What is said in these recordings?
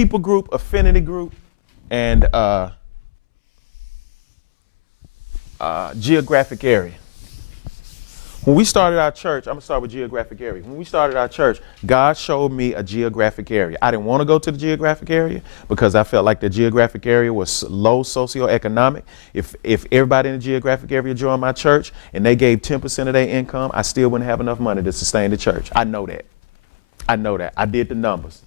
people group, affinity group, and geographic area. When we started our church, I'm gonna start with geographic area. When we started our church, God showed me a geographic area. I didn't want to go to the geographic area because I felt like the geographic area was low socioeconomic. If everybody in the geographic area joined my church and they gave 10% of their income, I still wouldn't have enough money to sustain the church. I know that. I did the numbers.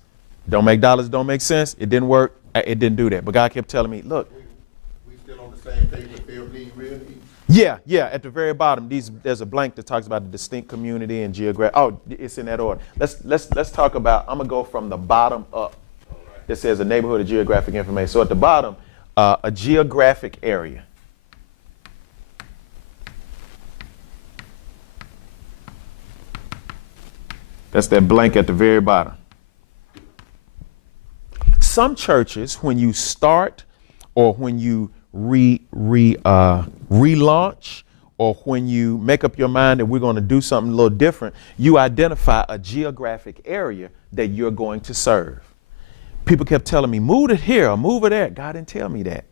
Don't make dollars, don't make sense. It didn't work. It didn't do that. But God kept telling me, look. We still on the same page with fair need, real need? Yeah. At the very bottom, there's a blank that talks about the distinct community and geographic. Oh, it's in that order. Let's talk about. I'm gonna go from the bottom up. That says a neighborhood of geographic information. So at the bottom, a geographic area. That's that blank at the very bottom. Some churches, when you start or when you relaunch or when you make up your mind that we're going to do something a little different, you identify a geographic area that you're going to serve. People kept telling me, move it here or move it there. God didn't tell me that.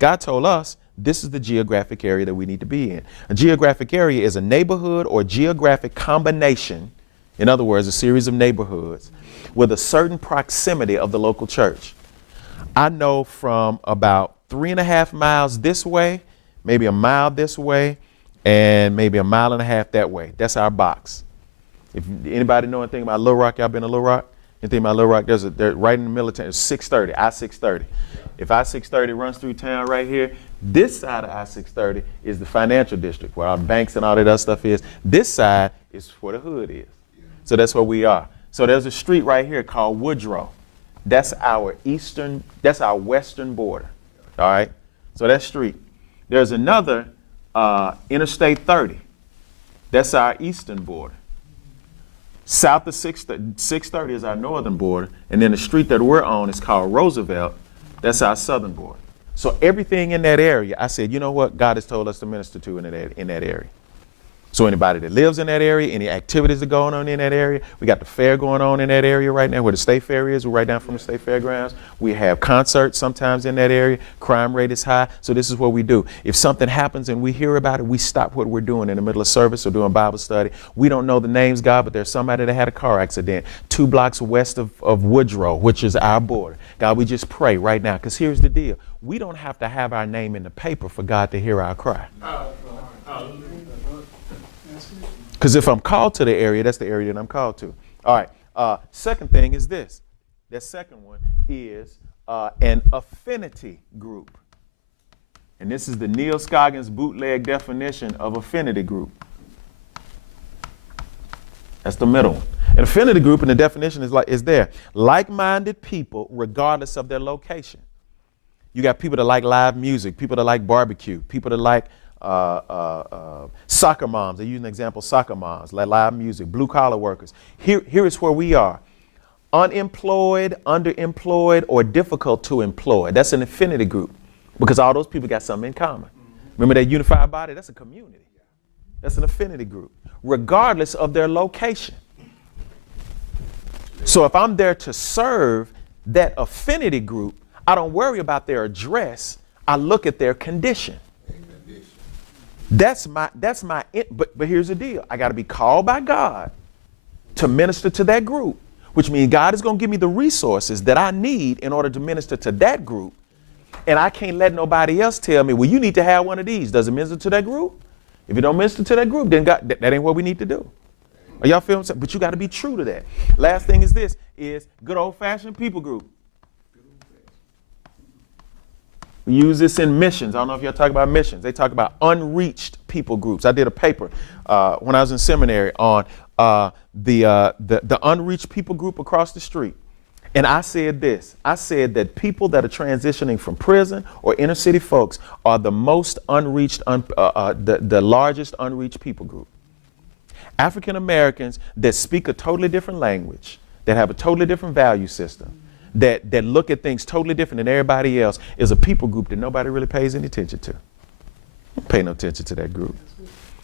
God told us this is the geographic area that we need to be in. A geographic area is a neighborhood or geographic combination. In other words, a series of neighborhoods with a certain proximity of the local church. I know from about 3.5 miles this way, maybe a mile this way, and maybe 1.5 miles that way. That's our box. If anybody know anything about Little Rock, y'all been to Little Rock? Anything about Little Rock? They're right in the middle of town. It's 630, I-630. If I-630 runs through town right here, this side of I-630 is the financial district where our banks and all that other stuff is. This side is where the hood is. So that's where we are. So there's a street right here called Woodrow. That's our western border. All right. So that street. There's another Interstate 30. That's our eastern border. South of 630 is our northern border. And then the street that we're on is called Roosevelt. That's our southern border. So everything in that area, I said, you know what? God has told us to minister to in that area. So anybody that lives in that area, any activities that are going on in that area, we got the fair going on in that area right now where the state fair is. We're right down from the state fairgrounds. We have concerts sometimes in that area. Crime rate is high. So this is what we do. If something happens and we hear about it, we stop what we're doing in the middle of service or doing Bible study. We don't know the names, God, but there's somebody that had a car accident 2 blocks west of Woodrow, which is our border. God, we just pray right now, because here's the deal. We don't have to have our name in the paper for God to hear our cry. Because if I'm called to the area, that's the area that I'm called to. All right. Second thing is this. The second one is an affinity group. And this is the Neal Scoggins bootleg definition of affinity group. That's the middle one. An affinity group, and the definition is there. Like-minded people, regardless of their location. You got people that like live music, people that like barbecue, people that like soccer moms. They use an example, soccer moms, like live music, blue collar workers. Here is where we are. Unemployed, underemployed, or difficult to employ. That's an affinity group because all those people got something in common. Remember that unified body? That's a community. That's an affinity group, regardless of their location. So if I'm there to serve that affinity group, I don't worry about their address. I look at their condition. But here's the deal. I got to be called by God to minister to that group, which means God is going to give me the resources that I need in order to minister to that group. And I can't let nobody else tell me, well, you need to have one of these. Does it minister to that group? If you don't minister to that group, then God, that ain't what we need to do. Are y'all feeling? But you got to be true to that. Last thing is this, is good old fashioned people group. We use this in missions. I don't know if y'all talk about missions. They talk about unreached people groups. I did a paper when I was in seminary on the unreached people group across the street. And I said this. I said that people that are transitioning from prison or inner city folks are the most unreached, the largest unreached people group. African Americans that speak a totally different language, that have a totally different value system, that look at things totally different than everybody else, is a people group that nobody really pays any attention to. Don't pay no attention to that group.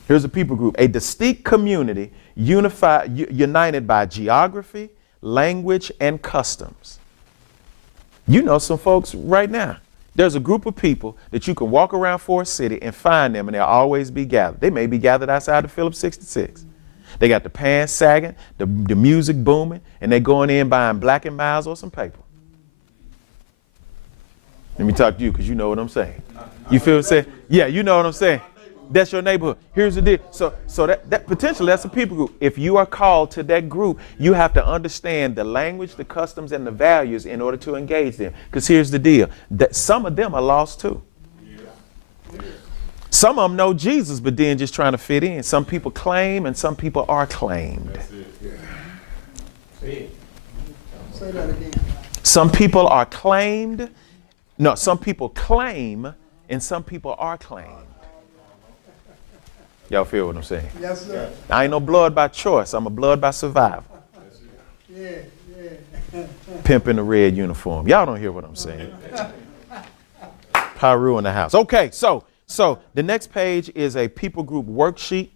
Here's a people group, a distinct community united by geography, language, and customs. You know some folks right now. There's a group of people that you can walk around Forest City and find them, and they'll always be gathered. They may be gathered outside of Phillips 66. They got the pants sagging, the music booming, and they going in buying Black and Miles or some paper. Let me talk to you because you know what I'm saying. You feel what I'm saying? Yeah, you know what I'm saying. That's your neighborhood. Here's the deal. So that potentially that's a people group. If you are called to that group, you have to understand the language, the customs, and the values in order to engage them. Because here's the deal. That some of them are lost too. Some of them know Jesus, but then just trying to fit in. Some people claim and some people are claimed. Say that again. Some people are claimed. No, some people claim and some people are claimed. Y'all feel what I'm saying? Yes, sir. I ain't no blood by choice. I'm a blood by survival. Yeah. Pimp in the red uniform. Y'all don't hear what I'm saying. Pyru in the house. Okay, so the next page is a people group worksheet.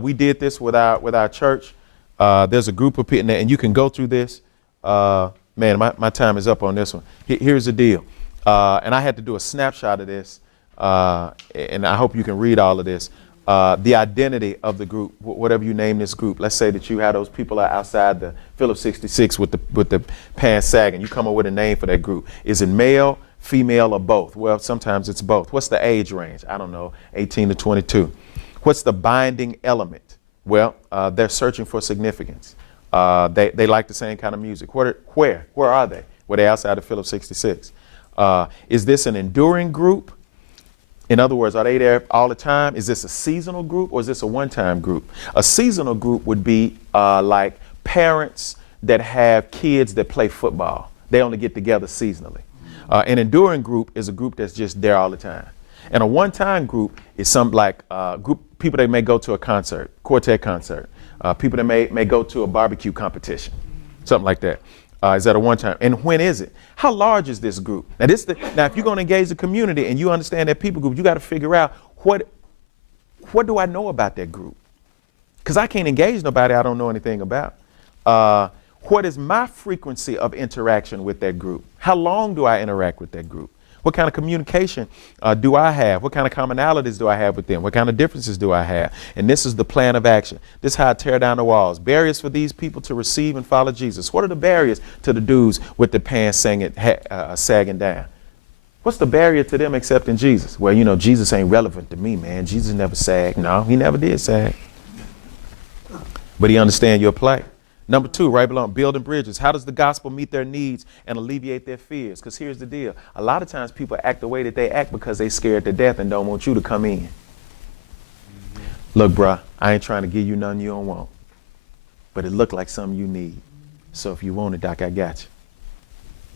We did this with our church. There's a group of people, and you can go through this. Man, my time is up on this one. Here's the deal. And I had to do a snapshot of this, and I hope you can read all of this. The identity of the group, whatever you name this group. Let's say that you have those people outside the Phillips 66 with the pants sagging. You come up with a name for that group. Is it male, female, or both? Well, sometimes it's both. What's the age range? I don't know, 18 to 22. What's the binding element? Well, they're searching for significance. They like the same kind of music. Where are they? Well, they're outside of Phillips 66. Is this an enduring group? In other words, are they there all the time? Is this a seasonal group or is this a one-time group? A seasonal group would be like parents that have kids that play football. They only get together seasonally. An enduring group is a group that's just there all the time. And a one-time group is some like group people that may go to a concert, quartet concert, people that may go to a barbecue competition, something like that. Is that a one-time? And when is it? How large is this group? Now, if you're going to engage the community and you understand that people group, you got to figure out what do I know about that group? Because I can't engage nobody I don't know anything about. What is my frequency of interaction with that group? How long do I interact with that group? What kind of communication do I have? What kind of commonalities do I have with them? What kind of differences do I have? And this is the plan of action. This is how I tear down the walls. Barriers for these people to receive and follow Jesus. What are the barriers to the dudes with the pants sagging down? What's the barrier to them accepting Jesus? Well, you know, Jesus ain't relevant to me, man. Jesus never sagged. No, he never did sag. But he understands your plight. Number 2, right below, building bridges. How does the gospel meet their needs and alleviate their fears? Because here's the deal. A lot of times people act the way that they act because they scared to death and don't want you to come in. Look, bruh, I ain't trying to give you nothing you don't want. But it looked like something you need. So if you want it, Doc, I got you.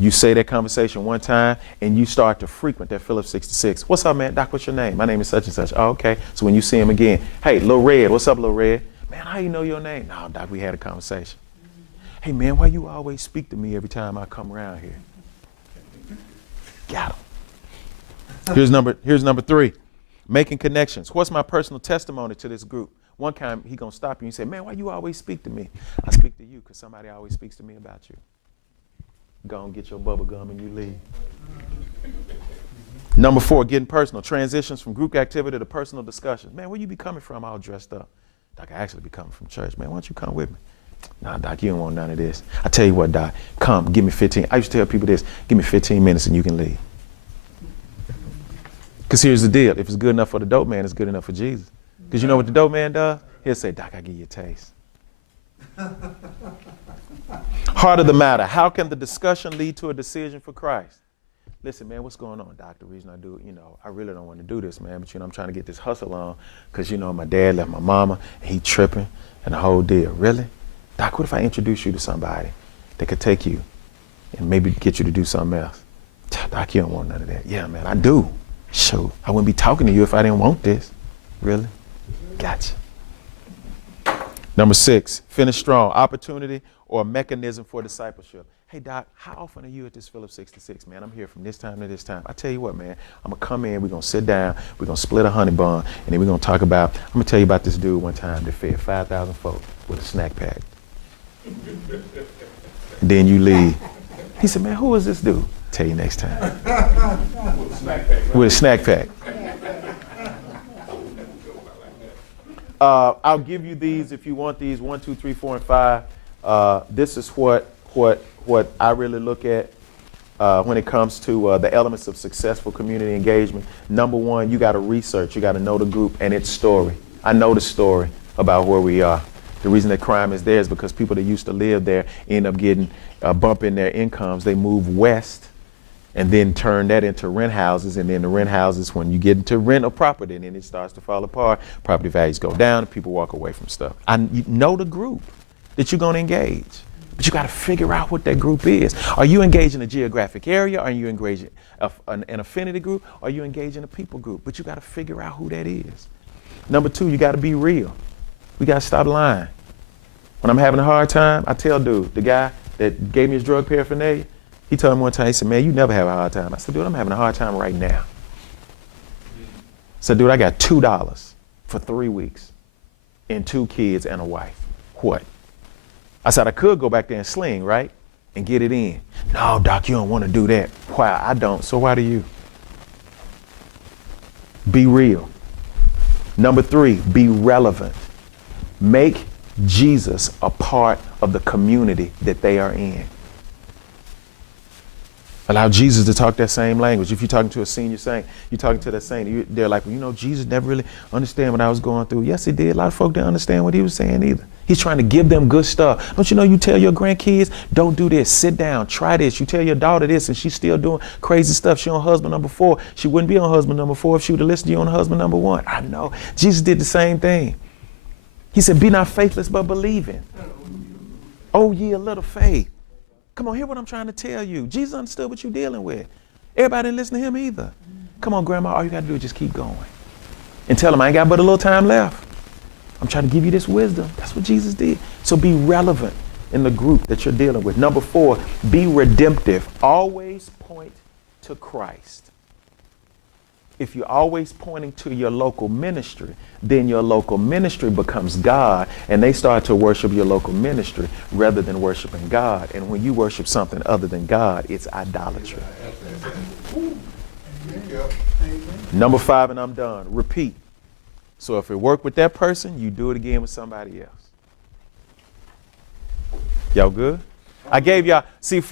You say that conversation one time and you start to frequent that Phillips 66. What's up, man? Doc, what's your name? My name is such and such. Oh, okay. So when you see him again, hey, Lil Red, what's up, Lil Red? Man, how you know your name? No, Doc, we had a conversation. Hey, man, why you always speak to me every time I come around here? Got him. Here's number 3, making connections. What's my personal testimony to this group? One time he gonna stop you and say, man, why you always speak to me? I speak to you because somebody always speaks to me about you. Go and get your bubble gum and you leave. Number 4, getting personal. Transitions from group activity to personal discussions. Man, where you be coming from all dressed up? Doc, I actually be coming from church. Man, why don't you come with me? Nah, Doc, you don't want none of this. I tell you what, Doc, come, give me 15. I used to tell people this, give me 15 minutes and you can leave. Because here's the deal. If it's good enough for the dope man, it's good enough for Jesus. Because you know what the dope man does? He'll say, Doc, I give you a taste. Heart of the matter. How can the discussion lead to a decision for Christ? Listen, man, what's going on, Doc? The reason I do it, I really don't want to do this, man. But, I'm trying to get this hustle on because, my dad left my mama and he tripping and the whole deal. Really? Doc, what if I introduce you to somebody that could take you and maybe get you to do something else? Doc, you don't want none of that. Yeah, man, I do. Shoot, I wouldn't be talking to you if I didn't want this. Really? Gotcha. Number 6, finish strong. Opportunity or mechanism for discipleship. Hey, Doc, how often are you at this Phillips 66, man? I'm here from this time to this time. I tell you what, man, I'm going to come in, we're going to sit down, we're going to split a honey bun, and then we're going to talk about, I'm going to tell you about this dude one time that fed 5,000 folks with a snack pack. And then you leave. He said, man, who is this dude? Tell you next time. With a snack pack. I'll give you these if you want these, 1, 2, 3, 4, and 5. This is what I really look at when it comes to the elements of successful community engagement. Number one, you got to research. You got to know the group and its story. I know the story about where we are. The reason that crime is there is because people that used to live there end up getting a bump in their incomes. They move west and then turn that into rent houses. And then the rent houses, when you get into rent a property, then it starts to fall apart. Property values go down and people walk away from stuff. You know the group that you're going to engage. But you got to figure out what that group is. Are you engaged in a geographic area? Are you engaged in an affinity group? Are you engaged in a people group? But you got to figure out who that is. Number two, you got to be real. We got to stop lying. When I'm having a hard time, I tell dude, the guy that gave me his drug paraphernalia, he told me one time, he said, man, you never have a hard time. I said, dude, I'm having a hard time right now. I said, dude, I got $2 for 3 weeks and 2 kids and a wife. What? I said, I could go back there and sling, right? And get it in. No, doc, you don't want to do that. Why? I don't. So why do you? Be real. Number 3, be relevant. Make Jesus a part of the community that they are in. Allow Jesus to talk that same language. If you're talking to a senior saint, you're talking to that saint, they're like, well, you know, Jesus never really understand what I was going through. Yes, he did. A lot of folk didn't understand what he was saying either. He's trying to give them good stuff. Don't you know, you tell your grandkids, don't do this, sit down, try this. You tell your daughter this and she's still doing crazy stuff. She on husband number 4. She wouldn't be on husband number 4 if she would have listened to you on husband number 1. I know. Jesus did the same thing. He said, be not faithless, but believing. Oh, ye a little faith. Come on, hear what I'm trying to tell you. Jesus understood what you're dealing with. Everybody didn't listen to him either. Come on, Grandma, all you got to do is just keep going. And tell him, I ain't got but a little time left. I'm trying to give you this wisdom. That's what Jesus did. So be relevant in the group that you're dealing with. Number 4, be redemptive. Always point to Christ. If you're always pointing to your local ministry, then your local ministry becomes God, and they start to worship your local ministry rather than worshiping God. And when you worship something other than God, it's idolatry. Number 5, and I'm done. Repeat. So if it worked with that person, you do it again with somebody else. Y'all good? I gave y'all, since